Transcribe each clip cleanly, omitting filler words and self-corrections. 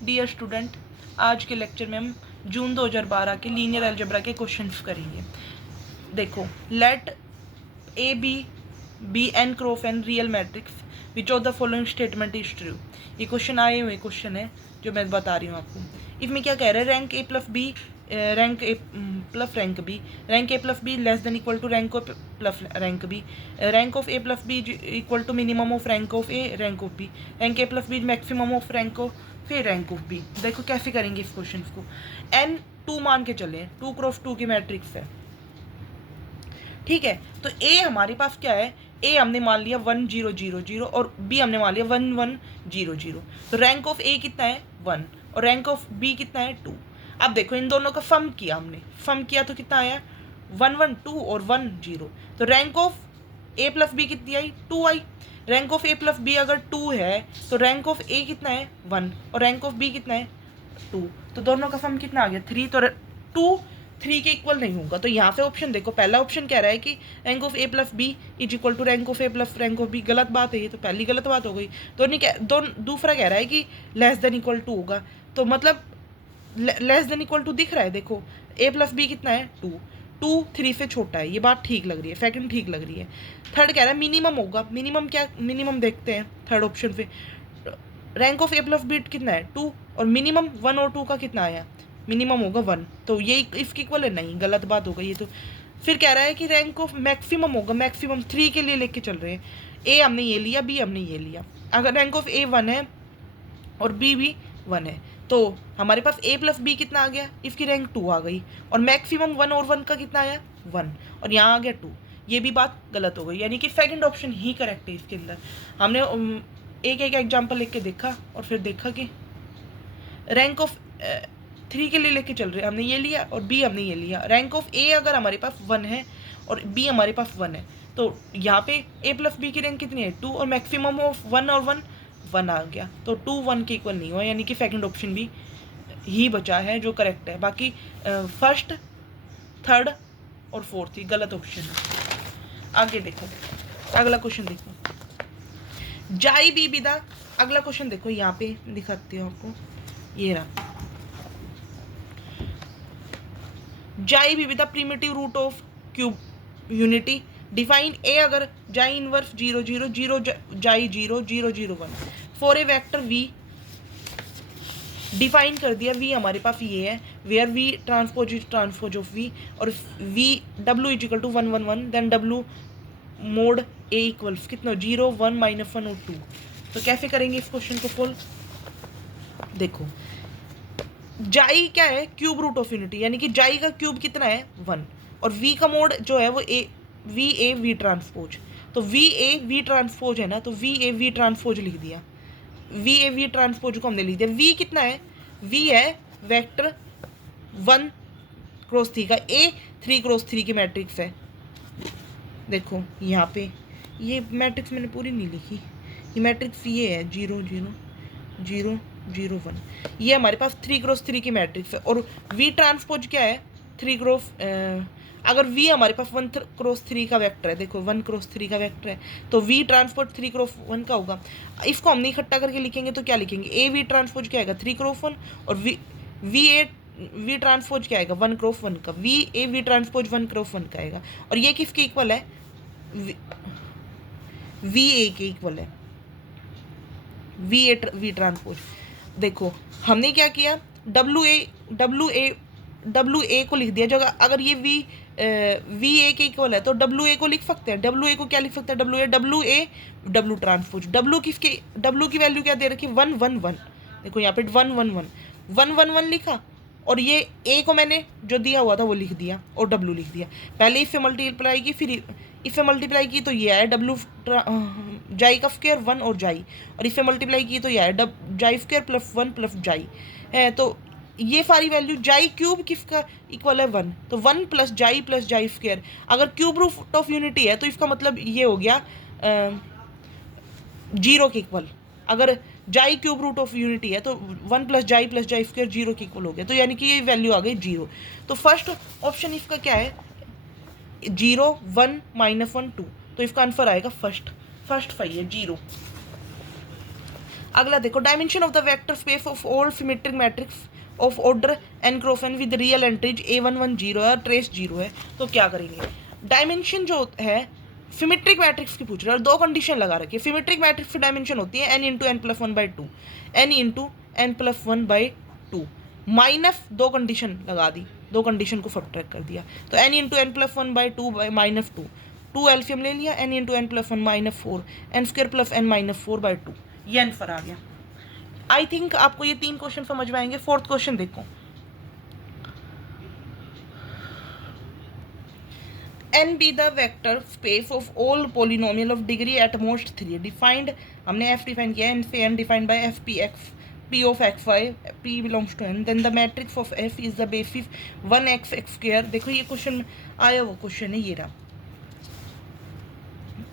Dear student, आज के lecture में हम जून 2012 के लीनियर अलजेब्रा के क्वेश्चंस करेंगे। देखो, let A B n cross n real matrix which of the following statement is true. ये क्वेश्चन आए हुए क्वेश्चन है जो मैं बता रही हूँ आपको। इसमें क्या कह रहे हैं, rank A plus B rank A plus rank B, rank A plus B less than equal to rank of plus rank B, rank of A plus B equal to minimum of rank of A rank of B, rank A plus B maximum of rank of फिर rank of B. देखो कैसे करेंगे इस question को। N 2 मान के चले, 2 cross 2 की मैट्रिक्स है, ठीक है। तो ए हमारे पास क्या है, ए हमने मान लिया 1 0 0 0 और बी हमने मान लिया 1 1 0 0। तो रैंक ऑफ ए कितना है 1 और रैंक ऑफ बी कितना है 2। अब देखो इन दोनों का सम किया, हमने सम किया तो कितना आया 1 1 2 और 1 0। तो rank of A plus B कितनी आई 2 आई। Rank of A plus B अगर 2 है तो रैंक ऑफ ए कितना है 1 और रैंक ऑफ बी कितना है 2। तो दोनों का सम कितना आ गया 3। तो 2 3 के इक्वल नहीं होगा। तो यहाँ पे ऑप्शन देखो, पहला ऑप्शन कह रहा है कि rank of A plus B is equal to rank of A plus rank of B. गलत बात है ये, तो पहली गलत बात हो गई। तो नहीं दूसरा कह रहा है कि लेस देन इक्वल टू होगा। तो मतलब लेस देन इक्वल टू दिख रहा है, देखो ए प्लस बी कितना है 2, 2 3 से छोटा है, ये बात ठीक लग रही है, सेकंड ठीक लग रही है। थर्ड कह रहा है मिनिमम होगा। मिनिमम क्या, मिनिमम देखते हैं थर्ड ऑप्शन पे। Rank of A plus B कितना है 2 और मिनिमम 1 और 2 का कितना आया, मिनिमम होगा 1। तो ये इसकी इक्वल है, नहीं गलत बात होगा ये तो। फिर कह रहा है कि रैंक ऑफ मैक्सिमम होगा, मैक्सिमम 3 के लिए लेके चल रहे हैं। ए हमने ये लिया, बी हमने ये लिया। अगर रैंक ऑफ ए 1 है और बी भी 1 है तो हमारे पास ए प्लस बी कितना आ गया, इसकी रैंक 2 आ गई और मैक्सिमम 1 और 1 का कितना आया 1 और यहाँ आ गया 2। ये भी बात गलत हो गई, यानी कि सेकंड ऑप्शन ही करेक्ट है इसके अंदर। हमने एक एक एग्जाम्पल लिख के देखा और फिर देखा कि रैंक ऑफ 3 के लिए लेके चल रहे हैं, हमने ये लिया और बी हमने ये लिया। रैंक ऑफ ए अगर हमारे पास 1 है और बी हमारे पास 1 है तो यहाँ पे ए प्लस बी की रैंक कितनी है 2 और मैक्सिमम ऑफ 1 और 1 आ गया। तो 2 1 के इक्वल नहीं हुआ, यानी कि सेकंड ऑप्शन भी ही बचा है जो करेक्ट है। बाकी फर्स्ट थर्ड और फोर्थ ही गलत ऑप्शन है। आगे देखो, अगला क्वेश्चन देखो, जाई बी विदा। अगला क्वेश्चन देखो, यहाँ पे दिखाती हूँ आपको, ये रहा। Xi be with the primitive root of cube unity. Define A अगर जाई इनवर्स 0 0 0 जाई 0 0 0 1 for a vector v. Define कर दिया, वी हमारे पास ये है where v transpose is transpose of v और वी डब्ल्यू इज इक्वल टू 1 1 1 देन डब्ल्यू मोड ए इक्वल्स कितना 0 1 -1 और 2। तो कैसे करेंगे इस क्वेश्चन को फुल। देखो जाई क्या है, क्यूब रूट ऑफ यूनिटी, यानी कि जाई का क्यूब कितना है 1 और वी का मोड जो है वो ए वी ट्रांसपोज। तो वी ए वी ट्रांसपोज है ना, तो वी ए वी ट्रांसपोज लिख दिया। वी ए वी ट्रांसपोज को हमने लिख दिया। वी कितना है, वी है वेक्टर 1 क्रॉस 3 का, ए 3 क्रॉस 3 की मैट्रिक्स है। देखो यहाँ पे ये मैट्रिक्स मैंने पूरी नहीं लिखी, ये मैट्रिक्स ये है 0 0 0 0 1, ये हमारे पास 3 क्रॉस 3 की मैट्रिक्स है। और वी ट्रांसपोज क्या है 3 क्रॉस, अगर वी हमारे पास 1 क्रॉस 3 का वेक्टर है, देखो 1 क्रॉस 3 का वेक्टर है तो वी ट्रांसपोज 3 क्रॉस 1 का होगा। इसको हमने इकट्ठा करके लिखेंगे तो क्या लिखेंगे, ए वी ट्रांसपोज क्या आएगा 3 क्रॉस 1 और वी ट्रांसपोज क्या आएगा 1 क्रॉस 1 का, V A V transpose 1 cross 1 का आएगा। और ये किसके इक्वल है, वी ए के इक्वल है, वी ट्रांसपोज। देखो हमने क्या किया, डब्ल्यू ए को लिख दिया। जो अगर ये वी ए के इक्वल है तो डब्ल्यू ए को लिख सकते हैं। डब्ल्यू ए को क्या लिख सकते हैं, डब्ल्यू ट्रांसपोज। डब्ल्यू की वैल्यू क्या दे रखी 1 1 1। देखो यहाँ पे 1 1 1 1 1 1 लिखा और ये ए को मैंने जो दिया हुआ था वो लिख दिया और डब्ल्यू लिख दिया। पहले इससे मल्टीप्लाई की, फिर इससे मल्टीप्लाई की तो ये आया डब्ल्यू जाई का स्क्वायर 1 और जाई, और इससे मल्टीप्लाई की तो ये आया जाई स्क्वायर प्लस 1 प्लस जाई है। तो ये सारी वैल्यू, जाई क्यूब किसका इक्वल है 1, तो 1 प्लस जाई स्क्वायर। अगर क्यूब रूट ऑफ यूनिटी है तो इसका मतलब ये हो गया 0 के इक्वल। अगर जाई क्यूब रूट ऑफ यूनिटी है तो 1 प्लस जाई स्क्वायर 0 के इक्वल हो गया, तो यानी कि ये वैल्यू आ गई 0। तो फर्स्ट ऑप्शन इसका क्या है 0 1 -1 2, तो इसका आंसर आएगा फर्स्ट सही है 0। अगला देखो, dimension of the vector space of all symmetric matrix of order N cross N with real entries A11 0 है, ट्रेस 0 है, तो क्या करेंगे? डायमेंशन जो है सिमेट्रिक मैट्रिक्स की पूछ रहे हैं और दो कंडीशन लगा रखी है। सिमेट्रिक मैट्रिक्स की डायमेंशन होती है n into N plus one by two, N into N plus one by two, minus दो कंडीशन लगा दी, दो कंडीशन को सब्ट्रैक्ट कर दिया, तो n into N plus one by two by minus two, two LCM ले लिया, n into N plus one minus four, n square plus n minus four by two, ये आंसर आ गया। आई थिंक आपको ये तीन क्वेश्चन समझ में आएंगे। फोर्थ क्वेश्चन देखो, n be the vector space of all polynomial of degree at most 3 defined, हमने f डिफाइन किया, n से n defined by f p x p of x y p belongs to n, then the matrix of f is the basis 1x x square। देखो ये question आया, वो question है, ये रहा,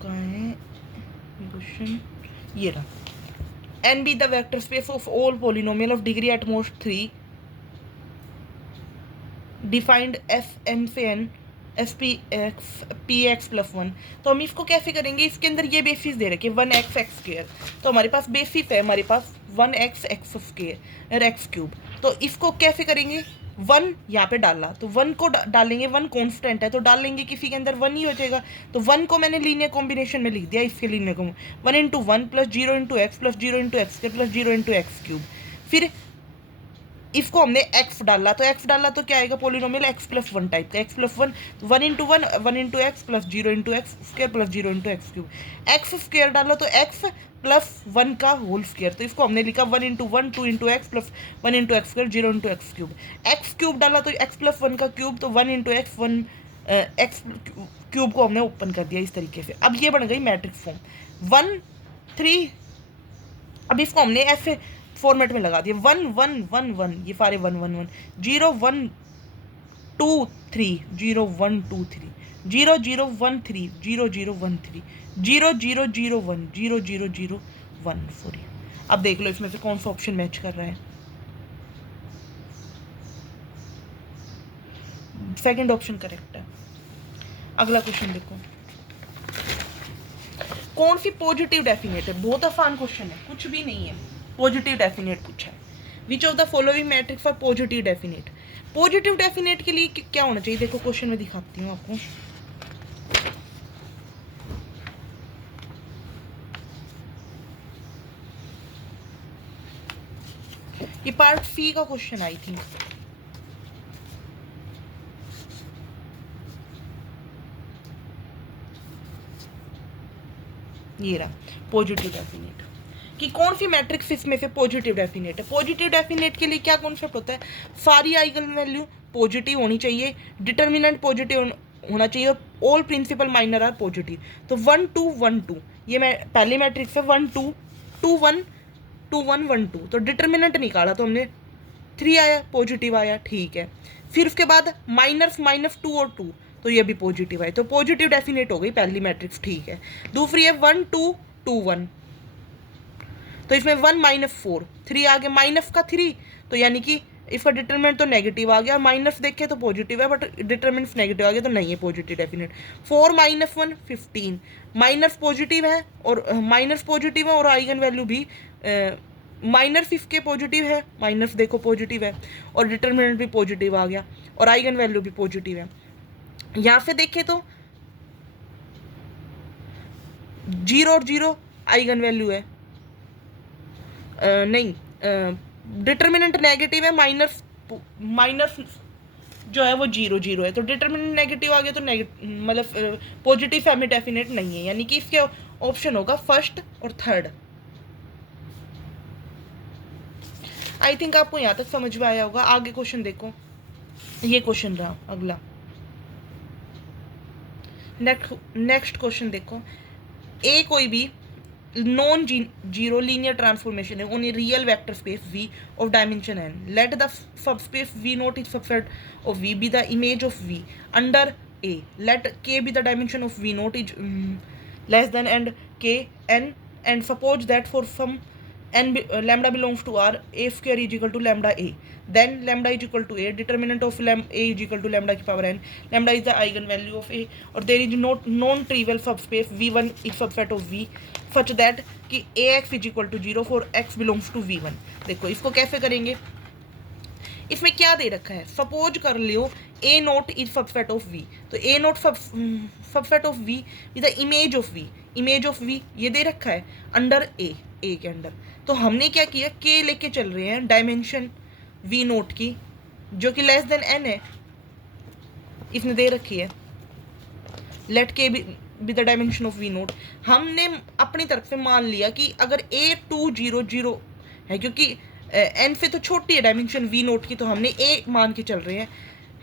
कहाँ है ये क्वेश्चन, ये रहा, n be the vector space of all polynomial of degree at most 3 defined f n से n F P x plus one. तो हम इसको कैसे करेंगे? इसके अंदर ये बेसिस दे रखे 1x x स्क्र, तो हमारे पास बेसिस है, हमारे पास 1x x square x cube, तो इसको कैसे करेंगे? 1 यहाँ पे डाला, तो 1 को डालेंगे, 1 कॉन्स्टेंट है तो डाल लेंगे किसी के अंदर 1 ही हो जाएगा, तो 1 को मैंने लीनियर कॉम्बिनेशन में लिख दिया, इसके linear comb 1 into one plus 0 into x plus 0 into x square plus 0 into x cube. फिर इसको हमने x डाला, तो x डाला तो क्या आएगा? Polynomial x plus one type का, x plus one, one into x plus 0 into x square plus 0 into x cube, x square डाला तो x प्लस वन का होल स्क्र, तो इसको हमने लिखा 1 into one, 2 into x plus 1 into x square 0 into x cube, x cube डाला तो x plus one का क्यूब, तो 1 into x one x cube को हमने ओपन कर दिया इस तरीके से। अब ये बन गई मैट्रिक्स फॉर्म 1 3। अब इसको हमने ऐसे फॉर्मेट में लगा दिया 1 1 1 1, ये सारे 1 1 1, 0 1 2 3, 0 1 2 3, 0 0 1 3, 0 0 1 3, 0 0 0 1, 0 0 0 1। सॉरी, अब देख लो इसमें से कौन सा ऑप्शन मैच कर रहा है। सेकंड ऑप्शन करेक्ट है। अगला क्वेश्चन देखो, कौन सी पॉजिटिव डेफिनेट है? बहुत आसान क्वेश्चन है, कुछ भी नहीं है, पॉजिटिव डेफिनेट पूछा है। विच of the following matrix for positive definite? Positive definite के लिए क्या होना चाहिए? देखो क्वेश्चन में दिखाती हूँ आपको, ये पार्ट सी का क्वेश्चन आई थिंक, ये रहा पॉजिटिव डेफिनेट, कि कौन सी मैट्रिक्स इसमें से पॉजिटिव डेफिनेट है। पॉजिटिव डेफिनेट के लिए क्या कॉन्सेप्ट होता है? सारी आइगन वैल्यू पॉजिटिव होनी चाहिए, डिटर्मिनेंट पॉजिटिव होना चाहिए, all principal minor are positive. तो 1 2 1 2, ये मैं पहली मैट्रिक्स है 1 2 2 1 2 1 1 2, तो डिटर्मिनेंट निकाला तो हमने 3 आया, पॉजिटिव आया, ठीक है। फिर उसके बाद -2 और 2, तो ये भी पॉजिटिव है, तो पॉजिटिव डेफिनेट हो गई पहली मैट्रिक्स, ठीक है। दूसरी है 1 2 2 1, तो इसमें 1 -4, 3 आ गया, माइनस का 3, तो यानी कि इसका डिटरमिनेंट तो नेगेटिव आ गया, माइनस देखे तो पॉजिटिव है, बट डिटरमिनेंट नेगेटिव आ गया तो नहीं है पॉजिटिव डेफिनेट। 4 -1 15, माइनस पॉजिटिव है और आइगन वैल्यू भी माइनस इसके पॉजिटिव है, माइनस देखो पॉजिटिव है, और डिटरमिनेंट भी पॉजिटिव आ गया, और आइगन वैल्यू भी पॉजिटिव है। यहाँ से देखे तो 0 और 0 आइगन वैल्यू है, नहीं, डिटर्मिनेंट नेगेटिव है, माइनस जो है वो 0 0 है, तो डिटर्मिनेंट नेगेटिव आ गया, तो मतलब पॉजिटिव सेमी डेफिनेट नहीं है, यानी कि इसके ऑप्शन होगा फर्स्ट और थर्ड। आई थिंक आपको यहाँ तक समझ में आया होगा। आगे क्वेश्चन देखो, ये क्वेश्चन रहा अगला, नेक्स्ट क्वेश्चन देखो, ए कोई भी नॉन जीरो लीनियर ट्रांसफॉर्मेशन है on a real vector space V of dimension n. Let the subspace V naught is subset of V be the image of V under A. Let K be the dimension of V naught is less than and K n, and suppose that for some n lambda belongs to R, a square is equal to lambda a. Then lambda is equal to a, determinant of a is equal to lambda की power n. Lambda is the eigenvalue of a, और there is no non-trivial subspace v1 is subset of v such that कि ax is equal to 0 for x belongs to v1. देखो इसको कैसे करेंगे, इसमें क्या दे रखा है, सपोज कर लियो a note is subset of v, तो a note subset of v is the image of v, image of v ये दे रखा है अंडर a के अंडर। तो हमने क्या किया, k लेके चल रहे हैं डायमेंशन v नोट की जो कि लेस देन n है, इसने दे रखी है let k be the dimension of v naught. हमने अपनी तरफ से मान लिया कि अगर a 2 0 0 है, क्योंकि n से तो छोटी है डायमेंशन v नोट की, तो हमने a मान के चल रहे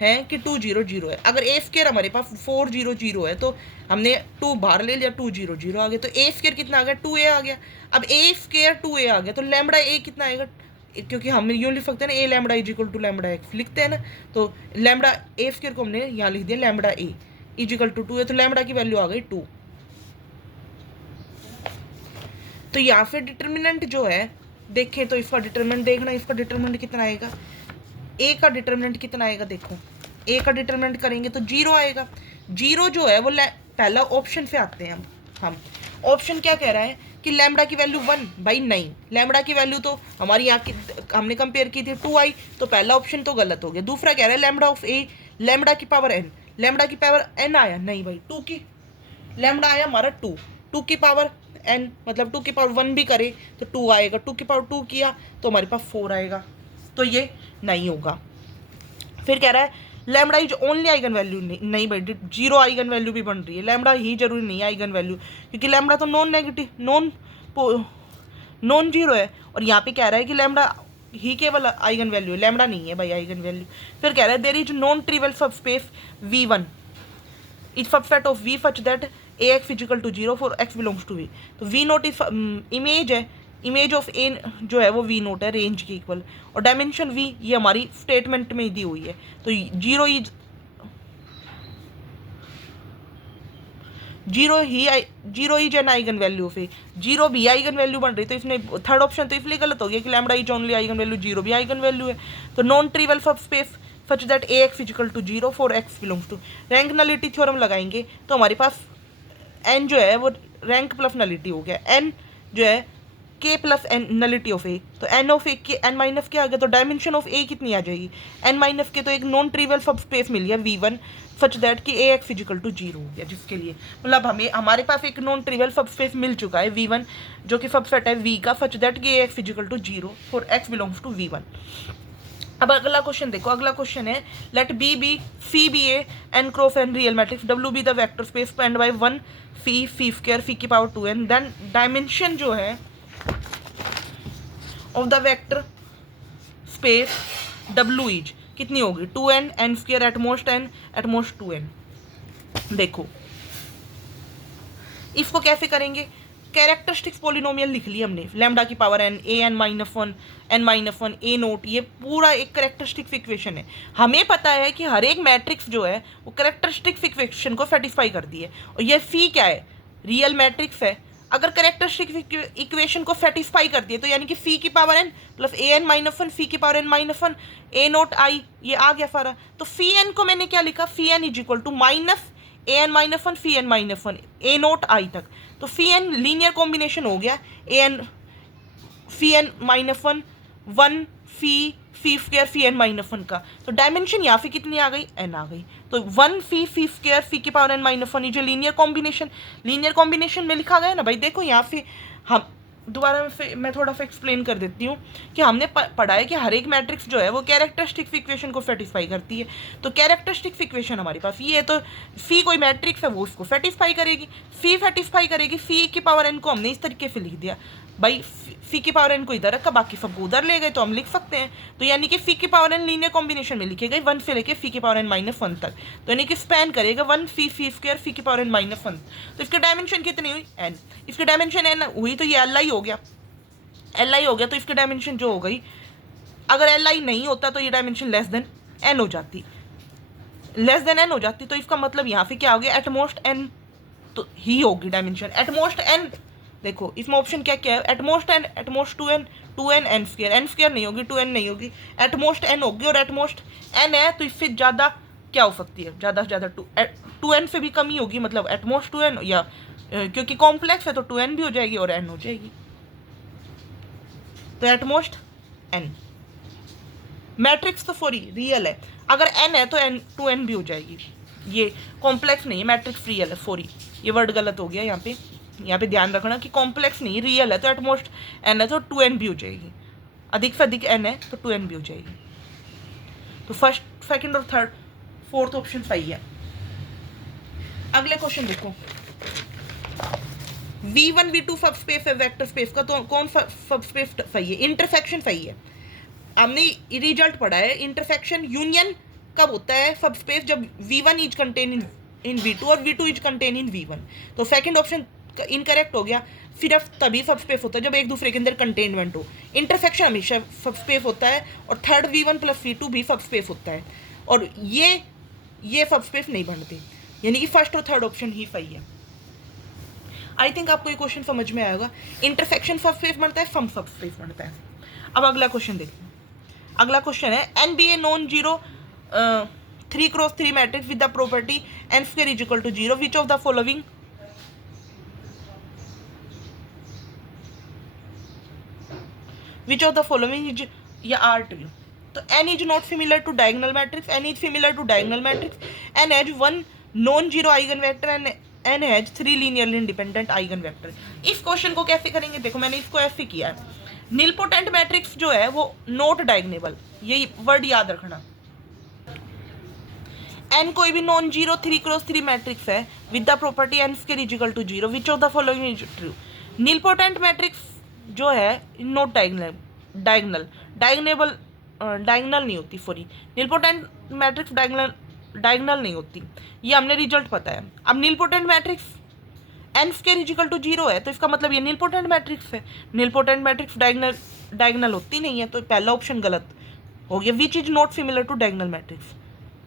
हैं कि 2 0 0 है। अगर a स्क्वायर हमारे पास 4 0 0 है तो हमने 2 बाहर ले लिया, 2 0 0 आ गया, तो a स्क्वायर कितना आ गया, 2a आ गया। अब a स्क्वायर 2a आ गया तो लैम्बडा a कितना आएगा, क्योंकि हम यूँ लिख सकते हैं ना a lambda is equal to lambda x लिखते हैं ना, तो लैम्बडा a स्क्वायर को हमने यहाँ लिख दिया lambda a is equal to 2 है, तो लैम्बडा की वैल्यू आ गई 2। तो यहाँ पे डिटर्मिनेंट जो है देखें तो इसका डिटर्मिनेंट देखना, इसका डिटर्मिनेंट कितना आएगा, a का डिटर्मिनेंट कितना आएगा, देखो a का डिटर्मिनेंट करेंगे तो 0 आएगा। 0 जो है वो पहला ऑप्शन से आते हैं हम ऑप्शन क्या कह रहा है कि लैम्बडा की वैल्यू 1/9, लैम्बडा की वैल्यू तो हमारी यहाँ की हमने कंपेयर की थी 2i, तो पहला ऑप्शन तो गलत हो गया। दूसरा कह रहा है लैम्बडा ऑफ a, लैम्बडा की पावर n, लैम्बडा की पावर n आया नहीं भाई, 2 की लैम्बडा आया हमारा 2 की पावर n, मतलब 2 की पावर 1 भी करे तो 2 आएगा, 2 की पावर 2 किया तो हमारे पास 4 आएगा, तो ये नहीं होगा। फिर कह रहा है lambda is only eigen value, नहीं भाई 0 आइगन वैल्यू भी बन रही है, लैम्बडा ही जरूरी नहीं है आइगन वैल्यू, क्योंकि लैम्बडा तो नॉन नेगेटिव नॉन जीरो है, और यहाँ पे कह रहा है कि लैम्बडा ही केवल आइगन वैल्यू है, लैम्बडा नहीं है भाई आइगन वैल्यू। फिर कह रहा है there is non trivial subspace v1 is subset of v such that ax is equal to 0 for x belongs to v। तो v नोट इज इमेज है, इमेज ऑफ a जो है वो v नोट है रेंज के equal, और dimension v ये हमारी स्टेटमेंट में दी हुई है, तो 0 is an eigen value of A, 0 भी आइगन वैल्यू बन रही, तो इसमें थर्ड ऑप्शन तो इसलिए गलत हो गया कि lambda is only eigenvalue, 0 भी आइगन वैल्यू है। तो non trivial subspace such that ax is equal to 0 for x belongs to, rank nullity theorem लगाएंगे तो हमारे पास n जो है वो रैंक प्लस नलिटी हो गया, n जो है k plus n nullity of a, तो n ऑफ a के n माइनस के आ गया, तो डायमेंशन ऑफ a कितनी आ जाएगी n माइनस के, तो एक नॉन ट्रिवियल सबस्पेस मिल गया v1 सच दैट कि ax इज इक्वल टू 0 हो गया, जिसके लिए मतलब हमारे पास एक नॉन ट्रिवियल सबस्पेस मिल चुका है v1 जो कि सबसेट है v का सच दैट कि ax is equal to 0 for x belongs to v1। अब अगला क्वेश्चन देखो, अगला क्वेश्चन है let B B C be a n cross n real matrix W be the vector space spanned by 1 phi square phi की power 2n, then dimension जो है of the vector space W is कितनी होगी 2n, n square at most 2n। देखो इसको कैसे करेंगे, characteristics polynomial लिख लिया हमने, लैम्बडा की power n, an minus 1, n minus 1, a note, ये पूरा एक कैरेक्टरिस्टिक्स इक्वेशन है। हमें पता है कि हर एक मैट्रिक्स जो है वो कैरेक्टरिस्टिक्स इक्वेशन को सेटिस्फाई करती है, और ये फी क्या है, रियल मैट्रिक्स है। अगर कैरेक्टरिस्टिक्स इक्वेशन को सेटिस्फाई करती है तो यानी कि फी की power n plus an minus 1 फी की power n minus 1 a naught i, ये आ गया सारा। तो फी n को मैंने क्या लिखा, phi n is equal to minus an minus 1 phi n minus 1 a naught i तक, तो फी n लीनियर कॉम्बिनेशन हो गया an fee n minus 1 phi square fee n minus 1 का, तो डायमेंशन यहाँ पे कितनी आ गई, n आ गई, तो 1 फी स्क्वायर फी की पावर n माइनस 1 जो लीनियर कॉम्बिनेशन में लिखा गया ना भाई। देखो यहाँ पे हम दोबारा मैं थोड़ा सा एक्सप्लेन कर देती हूँ कि हमने पढ़ा है कि हर एक मैट्रिक्स जो है वो कैरेक्टरिस्टिक्स इक्वेशन को सेटिस्फाई करती है। तो कैरेक्टरिस्टिक्स इक्वेशन हमारे पास ये है, तो फी कोई मैट्रिक्स है वो उसको सेटिस्फाई करेगी, फी की पावर n को हमने इस तरीके से लिख दिया भाई, फी की पावर n को इधर रखा बाकी सबको उधर ले गए, तो हम लिख सकते हैं। तो यानी कि फी की पावर n लीनियर कॉम्बिनेशन में लिखे गए 1 से लेके फी की पावर n माइनस 1 तक, तो यानी कि स्पैन करेगा 1 फी स्क्वायर फी की पावर n माइनस 1, तो इसके डायमेंशन कितनी हुई n, इसकी डायमेंशन n हुई तो ये li हो गया, तो इसकी डायमेंशन जो हो गई, अगर li नहीं होता तो ये डायमेंशन लेस देन n हो जाती, तो इसका मतलब यहाँ पे क्या हो गया एटमोस्ट n तो ही होगी डायमेंशन, एटमोस्ट n देखो इसमें ऑप्शन क्या क्या है, at most N, at most 2n N square नहीं होगी, 2n नहीं होगी, एटमोस्ट n होगी, और एटमोस्ट n है तो इससे ज़्यादा क्या हो सकती है, ज़्यादा से ज़्यादा 2n से भी कम ही होगी, मतलब एटमोस्ट 2n, या क्योंकि कॉम्प्लेक्स है तो 2n भी हो जाएगी और n हो जाएगी, तो एटमोस्ट n। मैट्रिक्स तो सॉरी रियल है, अगर n है तो n 2n भी हो जाएगी, ये कॉम्प्लेक्स नहीं है, मैट्रिक्स रियल है, सॉरी ये वर्ड गलत हो गया यहाँ पे ध्यान रखना कि कॉम्प्लेक्स नहीं रियल है, तो एटमोस्ट n है तो 2n भी हो जाएगी, अधिक से अधिक n है तो 2n भी हो जाएगी। तो फर्स्ट, सेकंड और थर्ड, फोर्थ ऑप्शन सही है। अगले क्वेश्चन देखो, V1 V2 सब स्पेस है वेक्टर स्पेस का, तो कौन सा सब स्पेस सही है, इंटरसेक्शन सही है। हमने रिजल्ट पढ़ा है, इंटरसेक्शन यूनियन कब होता है सब स्पेस, जब V1 is contain in V2 और V2 is contain in V1, तो सेकंड ऑप्शन इनकरेक्ट हो गया, सिर्फ तभी सब स्पेस होता है जब एक दूसरे के अंदर कंटेनमेंट हो, इंटरसेक्शन हमेशा सब स्पेस होता है, और थर्ड V1 प्लस V2 भी सब स्पेस होता है, और ये सब स्पेस नहीं बनते, यानी कि फर्स्ट और थर्ड ऑप्शन ही सही है। आई थिंक आपको ये क्वेश्चन समझ में आएगा, इंटरसेक्शन सब स्पेस बनता है, सम सब स्पेस बनता है। अब अगला क्वेश्चन देखिए, अगला क्वेश्चन है N be a non zero 3x3 matrix with the property n square is equal to 0, which of the following is या आर ट्रू। तो n is not similar to diagonal matrix, n is similar to diagonal matrix, n has 1 non zero eigenvector and n has 3 linearly independent eigenvector. इस question को कैसे करेंगे, देखो मैंने इसको ऐसे किया है, नीलपोटेंट मैट्रिक्स जो है वो नॉट डायगोनल, ये वर्ड याद रखना, n कोई भी नॉन जीरो 3x3 मैट्रिक्स है with the property n square is equal to 0, which of the following is true. Nilpotent matrix जो है नॉट डायगोनल नहीं होती, सॉरी नीलपोटेंट मैट्रिक्स डायगोनल नहीं होती, ये हमने रिजल्ट पता है। अब nilpotent matrix n square is equal to 0 है, तो इसका मतलब ये नीलपोटेंट मैट्रिक्स है, नीलपोटेंट मैट्रिक्स डायगोनल होती नहीं है, तो पहला ऑप्शन गलत हो गया, which is not similar to diagonal matrix,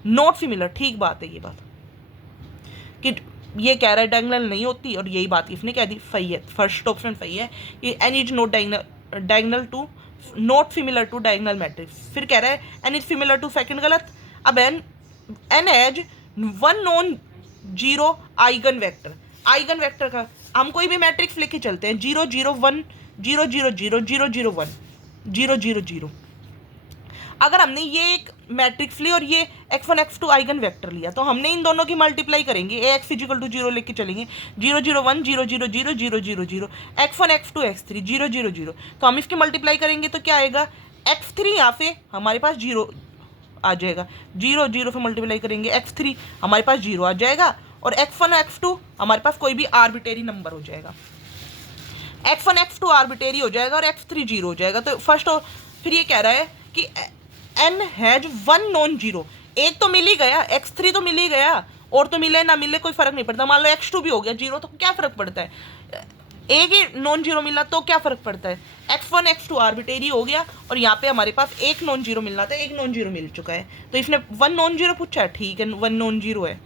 not similar, ठीक बात है ये बात कि ये कह रहा है डायगोनल नहीं होती, और यही बात इसने कह दी, सही है, फर्स्ट ऑप्शन सही है, ये n is not diagonal to, not similar to diagonal matrix. फिर कह रहा है n is similar to, second गलत। अब n has 1 non zero eigenvector का हम कोई भी मैट्रिक्स लेके चलते हैं, 0 0 1 0 0 0 0 0 1 0 0 0, अगर हमने ये एक मैट्रिक्स ली और ये x1 x2 आइगन वेक्टर लिया, तो हमने इन दोनों की मल्टीप्लाई करेंगे, ax इक्वल टू 0 लेके चलेंगे, 0 0 1 0 0 0 0 0 0 x1 x2 x3 0 0 0, तो हम इसकी मल्टीप्लाई करेंगे तो क्या आएगा, x3 यहाँ पे हमारे पास 0 आ जाएगा, 0 0 से मल्टीप्लाई करेंगे x3 हमारे पास 0 आ जाएगा, और x1 x2 हमारे पास कोई भी आर्बिटेरी नंबर हो जाएगा, x1 x2 आर्बिटेरी हो जाएगा और x3 0 हो जाएगा। तो फर्स्ट फिर ये कह रहा है कि n हैज 1 नॉन जीरो, एक तो मिल ही गया, x3 तो मिल ही गया, और तो मिले ना मिले कोई फर्क नहीं पड़ता, मान लो x2 भी हो गया 0, तो क्या फर्क पड़ता है, एक ही नॉन जीरो मिला तो क्या फर्क पड़ता है, x1 x2 आर्बिटेरी हो गया, और यहाँ पे हमारे पास एक नॉन जीरो मिलना था, एक नॉन जीरो मिल चुका है, तो इसने 1 नॉन जीरो पूछा है, ठीक है 1 नॉन जीरो है।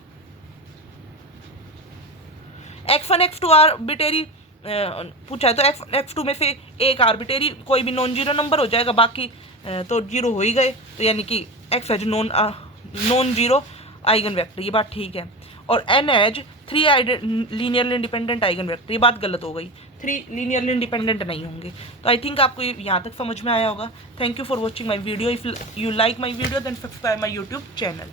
x1 x2 आर्बिटेरी पूछा है, तो x1 x2 में से एक आर्बिटेरी कोई भी नॉन जीरो नंबर हो जाएगा, बाकी तो जीरो हो ही गए, तो यानी कि x has non zero eigen vector, ये बात ठीक है, और n has 3 linearly independent eigen vector, ये बात गलत हो गई, 3 लीनियरली इंडिपेंडेंट नहीं होंगे। तो आई थिंक आपको यहाँ तक समझ में आया होगा। Thank you for watching my video, if you like my video then subscribe my YouTube channel.